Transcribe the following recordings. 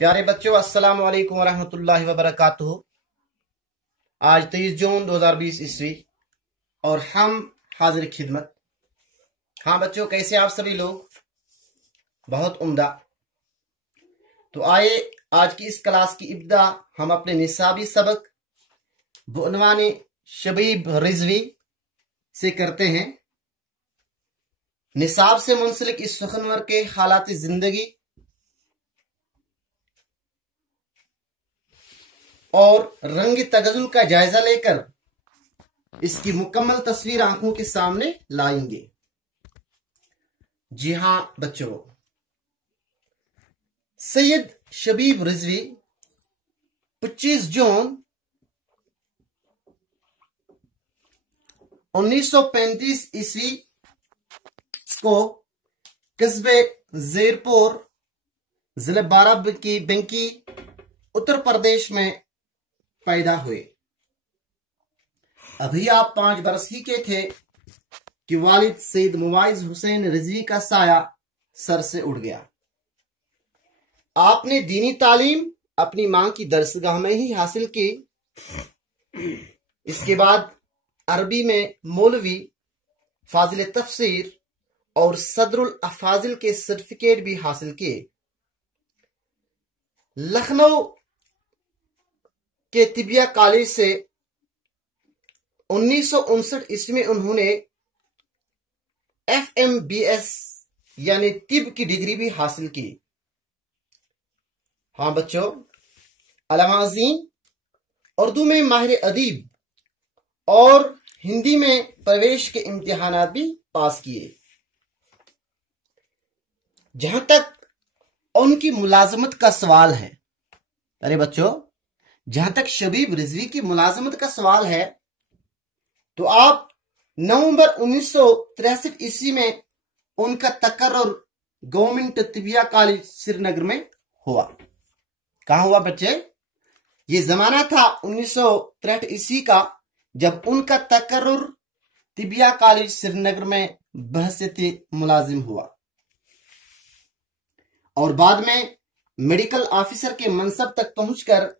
प्यारे बच्चों, अस्सलाम वालेकुम वरहमतुल्लाहि वबरकातुहू। आज 23 जून 2020 ईस्वी और हम हाजिर खिदमत। हाँ बच्चों, कैसे आप सभी लोग? बहुत उम्दा। तो आइए आज की इस क्लास की इब्दा हम अपने निसाबी सबक बुनवान शबीब रिजवी से करते हैं। निसाब से मुंसलिक इस सुखनवर के हालात जिंदगी और रंग तगजुल का जायजा लेकर इसकी मुकम्मल तस्वीर आंखों के सामने लाएंगे। जी हां बच्चों, सैयद शबीब रिजवी 25 जून 1935 ईस्वी को कस्बे ज़ेरपुर जिले बाराबंकी उत्तर प्रदेश में पैदा हुए। अभी आप 5 बरस ही के थे कि वालिद सैयद मुवाइज हुसैन रिजवी का साया सर से उड़ गया। आपने दीनी तालीम अपनी मां की दरसगाह में ही हासिल की। इसके बाद अरबी में मौलवी, फाजिल तफसीर और सदरुल अफाजिल के सर्टिफिकेट भी हासिल किए। लखनऊ के तिबिया कॉलेज से 1959 ईस्वी में उन्होंने FMBS यानी तिब की डिग्री भी हासिल की। हाँ बच्चों, अलमाज़ीन उर्दू में माहिर अदीब और हिंदी में प्रवेश के इम्तिहानात भी पास किए। जहां तक उनकी मुलाजमत का सवाल है, अरे बच्चों, जहां तक शबीब रिजवी की मुलाजमत का सवाल है तो आप नवंबर 1963 ईस्वी में उनका तकर्रुर गवर्नमेंट तिबिया कॉलेज श्रीनगर में हुआ। कहां हुआ बच्चे? ये जमाना था 1963 ईस्वी का, जब उनका तकर्रुर तिबिया कॉलेज श्रीनगर में बहसती मुलाजिम हुआ और बाद में मेडिकल ऑफिसर के मनसब तक पहुंचकर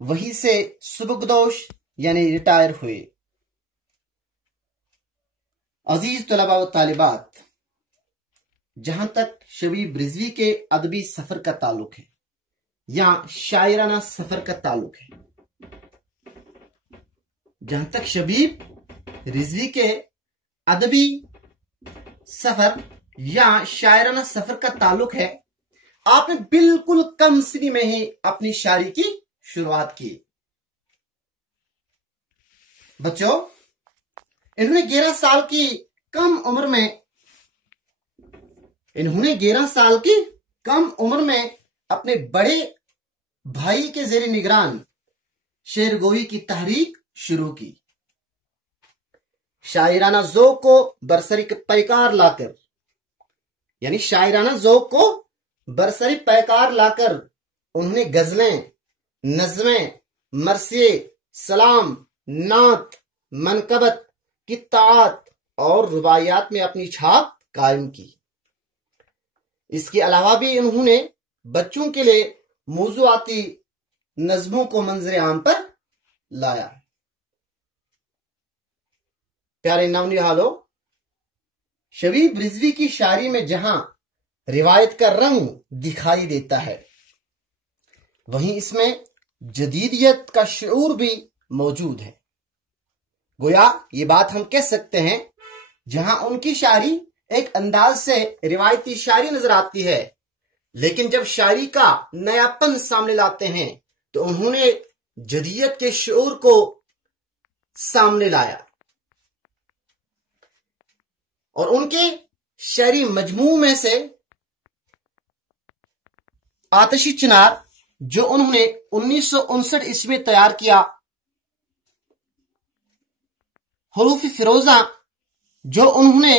वहीं से सुबकदोश यानी रिटायर हुए। अजीज तलबा व तालिबात, जहां तक शबीब रिजवी के अदबी सफर का ताल्लुक है या शायराना सफर का ताल्लुक है, जहां तक शबीब रिजवी के अदबी सफर या शायराना सफर का ताल्लुक है, आपने बिल्कुल कम सिनी में ही अपनी शायरी की शुरुआत की। बच्चों, इन्होंने 11 साल की कम उम्र में अपने बड़े भाई के जेर निगरान शेरगोई की तहरीक शुरू की। शायराना ज़ौक़ को बरसरी पैकार लाकर उन्होंने गजलें, नज़में, मरसिए, सलाम, नात, मनकबत, कित्तात और रुबाइयात में अपनी छाप कायम की। इसके अलावा भी उन्होंने बच्चों के लिए मौज़ूआती नज़मों को मंजर आम पर लाया। प्यारे नौनिहालो, शबीब रिजवी की शायरी में जहां रिवायत का रंग दिखाई देता है, वहीं इसमें जदीदियत का शऊर भी मौजूद है। गोया ये बात हम कह सकते हैं, जहां उनकी शायरी एक अंदाज से रिवायती शायरी नजर आती है, लेकिन जब शायरी का नयापन सामने लाते हैं तो उन्होंने जदीदियत के शऊर को सामने लाया और उनके शायरी मजमू में से आतिशी चिनार, जो उन्होंने 1959 ईस्वी में तैयार किया, हुरूफ फिरोजा, जो उन्होंने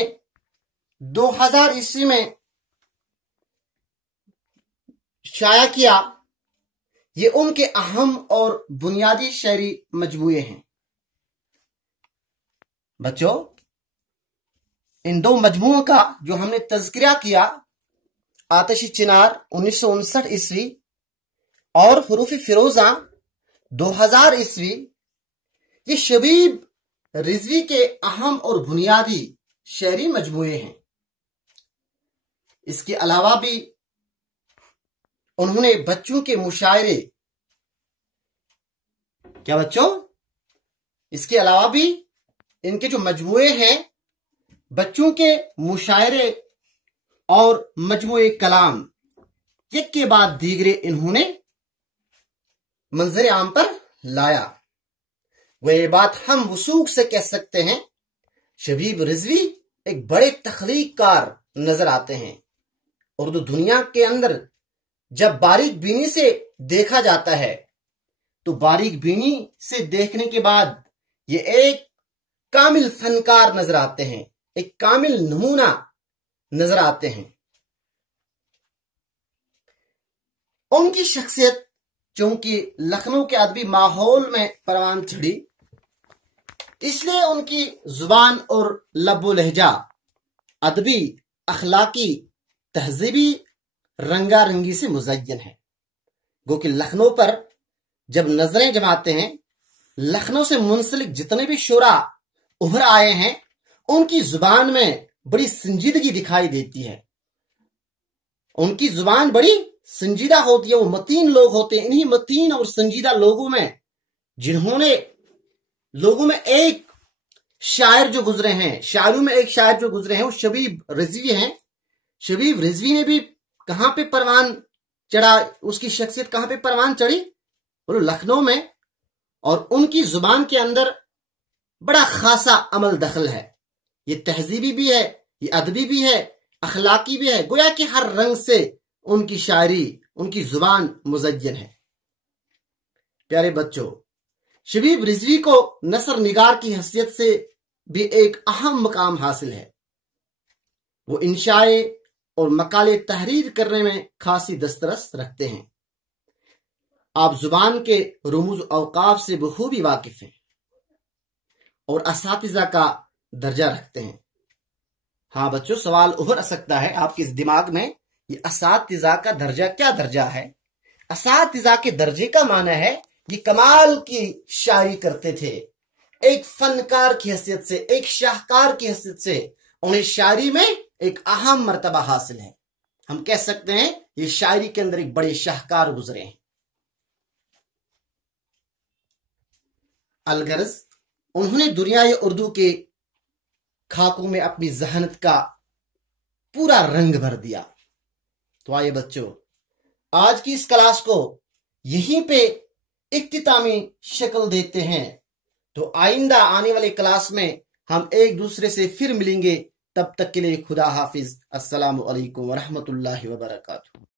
2000 ईस्वी में शाया किया, ये उनके अहम और बुनियादी शायरी मजमूए हैं। बच्चों, इन 2 मजमूओं का जो हमने तज़किरा किया, आतिशी चिनार 1959 ईस्वी और हरूफ फिरोजा 2000 ईस्वी, ये शबीब रिजवी के अहम और बुनियादी शेरी मजमूए हैं। इसके अलावा भी उन्होंने बच्चों के मुशायरे, क्या बच्चों, इसके अलावा भी इनके जो मजमूए हैं, बच्चों के मुशायरे और मजमूए कलाम, एक के बाद दीगरे इन्होंने मंजर आम पर लाया। वह ये बात हम वसूख से कह सकते हैं, शबीब रिजवी एक बड़े तख्लीककार नजर आते हैं। उर्दू दुनिया के अंदर जब बारीक बीनी से देखा जाता है तो बारीक बीनी से देखने के बाद ये एक कामिल फनकार नजर आते हैं, एक कामिल नमूना नजर आते हैं। उनकी शख्सियत चूंकि लखनऊ के अदबी माहौल में परवान चढ़ी, इसलिए उनकी जुबान और लब्बो लहजा अदबी, अखलाकी, तहजीबी रंगारंगी से मुज़य्यन है। गो कि लखनऊ पर जब नजरें जमाते हैं, लखनऊ से मुंसलिक जितने भी शुरा उभर आए हैं, उनकी जुबान में बड़ी संजीदगी दिखाई देती है। उनकी जुबान बड़ी संजीदा होती है, वो मतीन लोग होते हैं। इन्हीं मतीन और संजीदा लोगों में एक शायर जो गुजरे हैं, शायरों में एक शायर जो गुजरे हैं, वो शबीब रिजवी हैं। शबीब रिजवी ने भी कहां पे परवान चढ़ा, उसकी शख्सियत कहां पे परवान चढ़ी, बोलो लखनऊ में। और उनकी जुबान के अंदर बड़ा खासा अमल दखल है। ये तहजीबी भी है, ये अदबी भी है, अखलाकी भी है। गोया कि हर रंग से उनकी शायरी, उनकी जुबान मुज़य्यन है। प्यारे बच्चों, शबीब रिजवी को नसर निगार की हैसियत से भी एक अहम मकाम हासिल है। वो इंशाए और मकाले तहरीर करने में खासी दस्तरस रखते हैं। आप जुबान के रुमूज औकाफ से बखूबी वाकिफ हैं और असातिज़ा का दर्जा रखते हैं। हाँ बच्चों, सवाल उभर सकता है आपके इस दिमाग में, ये असातिज़ा का दर्जा क्या दर्जा है? असातिज़ा के दर्जे का माना है ये कमाल की शायरी करते थे, एक फनकार की हैसियत से, एक शाहकार की हैसियत से उन्हें शायरी में एक अहम मर्तबा हासिल है। हम कह सकते हैं ये शायरी के अंदर एक बड़े शाहकार गुजरे हैं। अलगर्ज उन्होंने दुनियाए उर्दू के खाकों में अपनी जहनत का पूरा रंग भर दिया। तो आइए बच्चों, आज की इस क्लास को यहीं पे इख्तितामी शक्ल देते हैं। तो आइंदा आने वाले क्लास में हम एक दूसरे से फिर मिलेंगे। तब तक के लिए खुदा हाफिज। अस्सलामु अलैकुम व रहमतुल्लाहि व बरकातुहू।